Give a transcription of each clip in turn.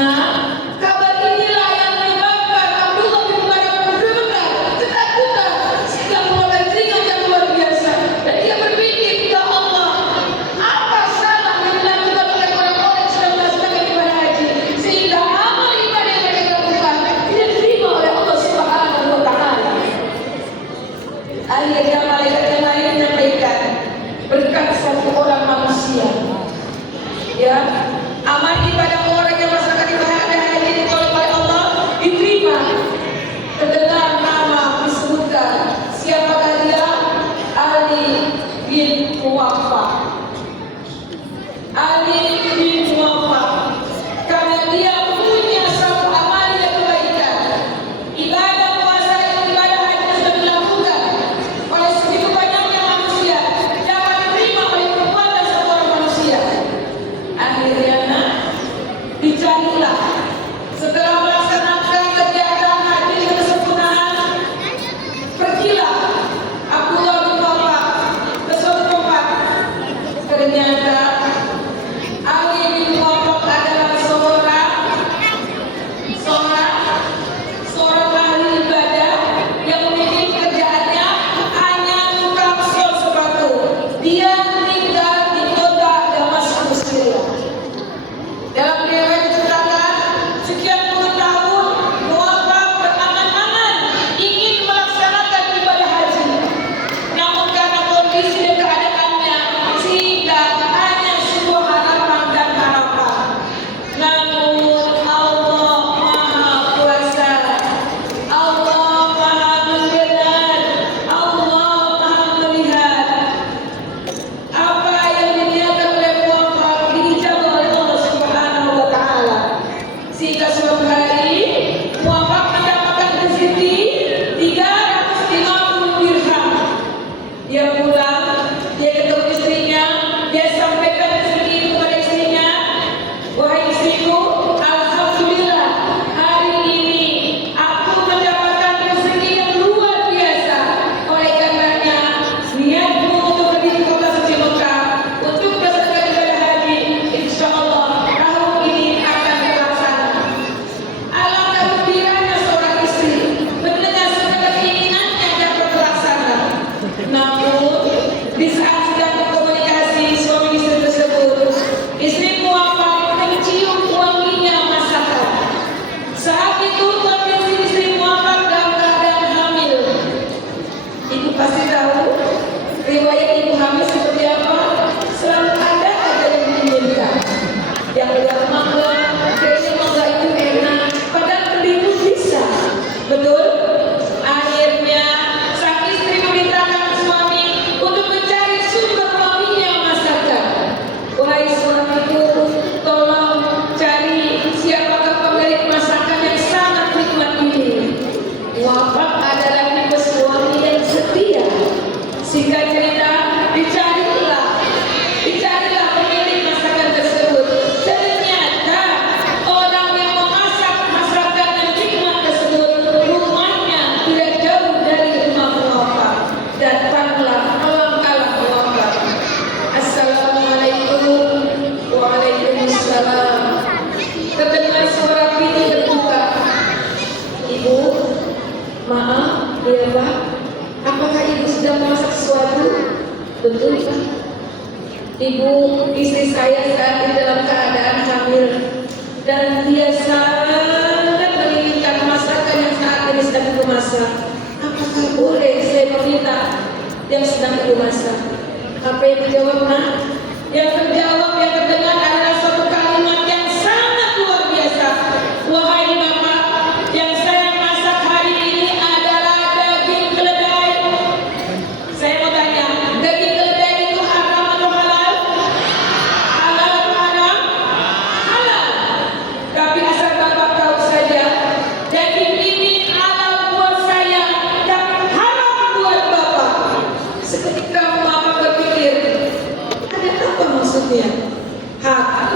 Nah, kabar inilah yang menyebabkan Abdullah bin Mubarak benar-benar ketakutan sehingga mengeluarkan keringat yang luar biasa. Dan dia berpikir, ya Allah, apa salah yang dilakukan oleh orang-orang yang sedang melaksanakan ibadah haji sehingga amal ibadah yang mereka lakukan tidak diterima oleh Allah Subhanahu wa Ta'ala. Akhirnya malaikat yang lain menyampaikan, berkat satu orang manusia, ya, amal ibadah orang yang melaksanakan ibadah haji ditolak oleh Allah diterima. Terdengar nama disebutkan, siapakah dia? Ali bin Muwaffaq. Ali bin Muwaffaq, karena dia punya satu amal yang kebaikan, ibadah puasa dan ibadah haji sudah dilakukan oleh segitu banyaknya manusia, dapat diterima oleh perbuatan satu orang manusia. Akhirnya dicarilah, setelah melaksanakan kegiatan haji dengan kesempurnaan, pergilah Abdullah bin Mubarak ke suatu tempat. Ternyata Ali bin Mubarak adalah seorang ahli ibadah yang memiliki kerjaannya hanya tukang sol sepatu. Dia tinggal di kota Damaskus, Syria. Dalam riwayat diceritakan, sekian puluh tahun Muwaffaq berangan-angan ingin melaksanakan ibadah haji, namun karena kondisi dan keadaannya sehingga hanya sebuah harapan dan harapan. Namun Allah Maha Kuasa, Allah Maha Mendengar, Allah Maha Melihat. Apa yang diniatkan oleh Muwaffaq dijawab oleh Allah Subhanahu wa Ta'ala. Sehingga suatu hari Muwaffaq mendapatkan rezeki 350 dirham. Dia pulang, dia ketemu istrinya, dia sampaikan rezeki itu kepada istrinya. Wahai istriku, alhamdulillah hari ini aku mendapatkan rezeki yang luar biasa. Oleh karenanya niatmu untuk pergi ke kota suci Mekah untuk melaksanakan ibadah haji, insya Allah tahun ini akan terlaksana. Alangkah gembiranya seorang istri mendengar segala keinginannya dapat terlaksana. Namun di saat sedang berkomunikasi suami istri tersebut, istri Muwaffaq mencium wanginya masakan. Saat itu kondisi istri Muwaffaq dalam keadaan hamil. Ibu pasti tahu riwayat ibu hamil seperti apa. Selalu ada aja yang diinginkan, yang lihat mangga, kayaknya mangga itu enak, padahal beli pun bisa, betul? Akhirnya sang istri memerintahkan suami untuk mencari sumber wanginya masakan. Wahai suamiku, tolong cari siapakah pemilik masakan yang sangat nikmat ini. Muwaffaq adalah tipe suami yang setia. Singkat cerita, dicarilah pemilik masakan tersebut. Ternyata orang yang memasak masakan yang nikmat tersebut rumahnya tidak jauh dari rumah Muwaffaq. Datanglah alangkah Muwaffaq. Assalamualaikum. Waalaikumsalam. Terdengar suara pintu terbuka. Ibu, maaf, ya Pak. Apakah ibu sedang memasak sesuatu? Betul Pak. Ibu, istri saya saat ini dalam keadaan hamil dan dia sangat menginginkan masakan yang saat ini sedang ibu masak. Apakah boleh saya meminta yang sedang ibu masak? Apa yang dijawab nak? Yang terjawab, yang terdengar adalah suatu kalimat yang sangat luar biasa. Wahai Bapak, yang saya masak hari ini adalah daging keledai. Saya mau tanya, daging keledai itu haram atau halal? Halal atau haram? Halal. Tapi asal Bapak tahu saja, daging ini halal buat saya dan haram buat Bapak. Seketika Bapak berpikir, ada apa maksudnya? Hak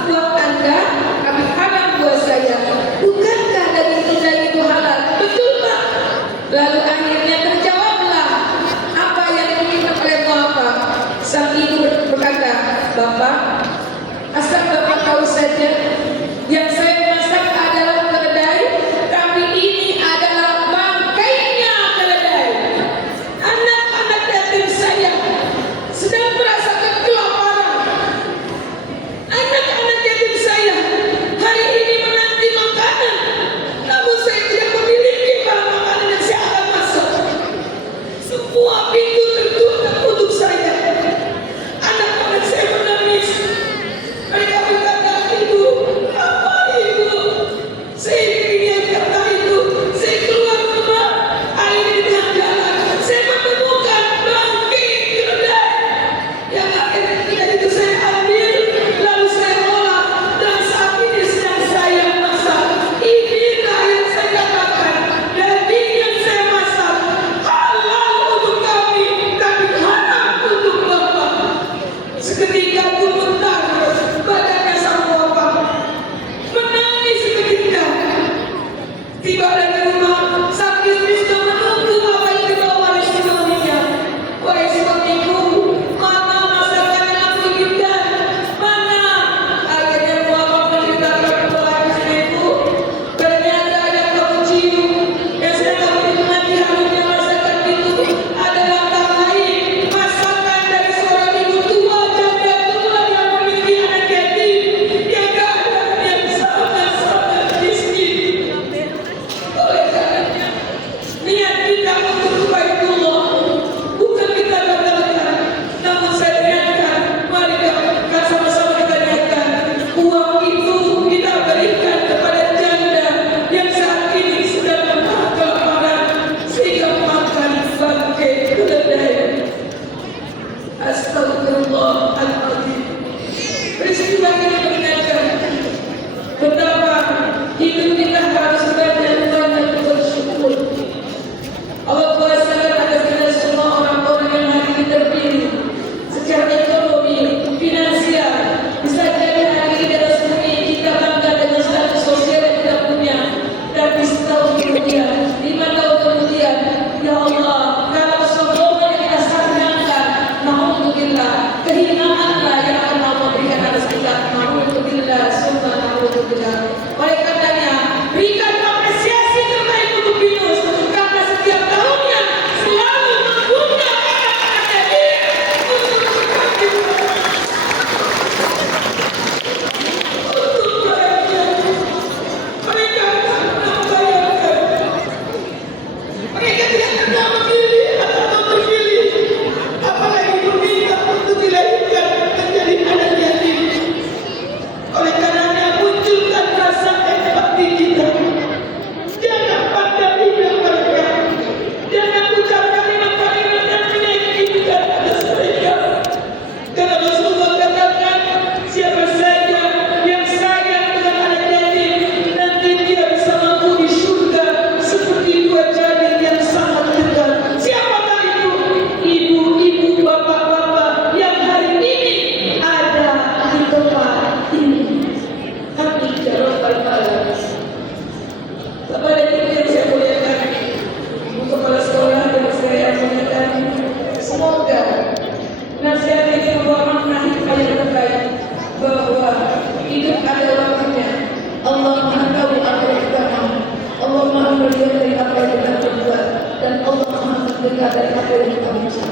dekat dari apa yang kita baca.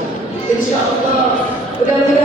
Insya Allah, mudah-mudahan